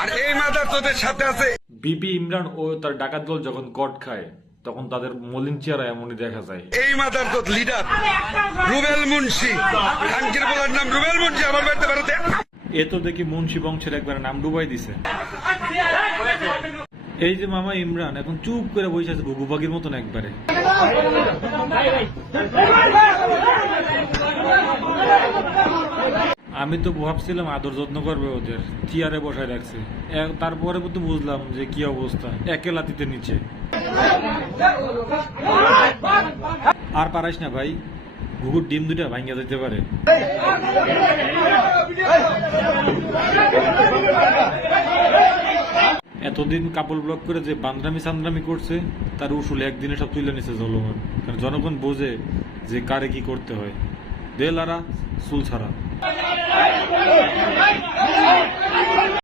আর এই মাদার তোদের সাথে আছে বিপি ইমরান ও তার ডাকাত দল যখন কট খায় তখন তাদের মলিন চেহারা এমনই দেখা যায়। এই মাদার তোর লিডার রুবেল মুন্সি, খানকির বলার নাম রুবেল মুন্সি আমার বাড়িতে বেড়াতে। এ তো দেখি মুন্সি বংশের একবার নাম ডুবাই দিছে। এই যে মামা ইমরান এখন চুপ করে বসে আছে ঘুঘু পাখির মতন একবারে। আমি তো ভাবছিলাম আদর যত্ন করবে ওদের, চেয়ারে বসায় রাখছে। তারপরে তো বুঝলাম যে কি অবস্থা, একে লাতিতে নিচে। আর পারাইস না ভাই, ঘুঘুর ডিম দুটা ভাঙ্গা যেতে পারে। এতদিন কাপড় ব্লক করে যে বান্দ্রামি সান্দ্রামি করছে তার উসুল একদিনে সব তুলে নিছে জনগণ। কারণ জনগণ বোঝে যে কারে কি করতে হয়। দে লারা চুল ছাড়া।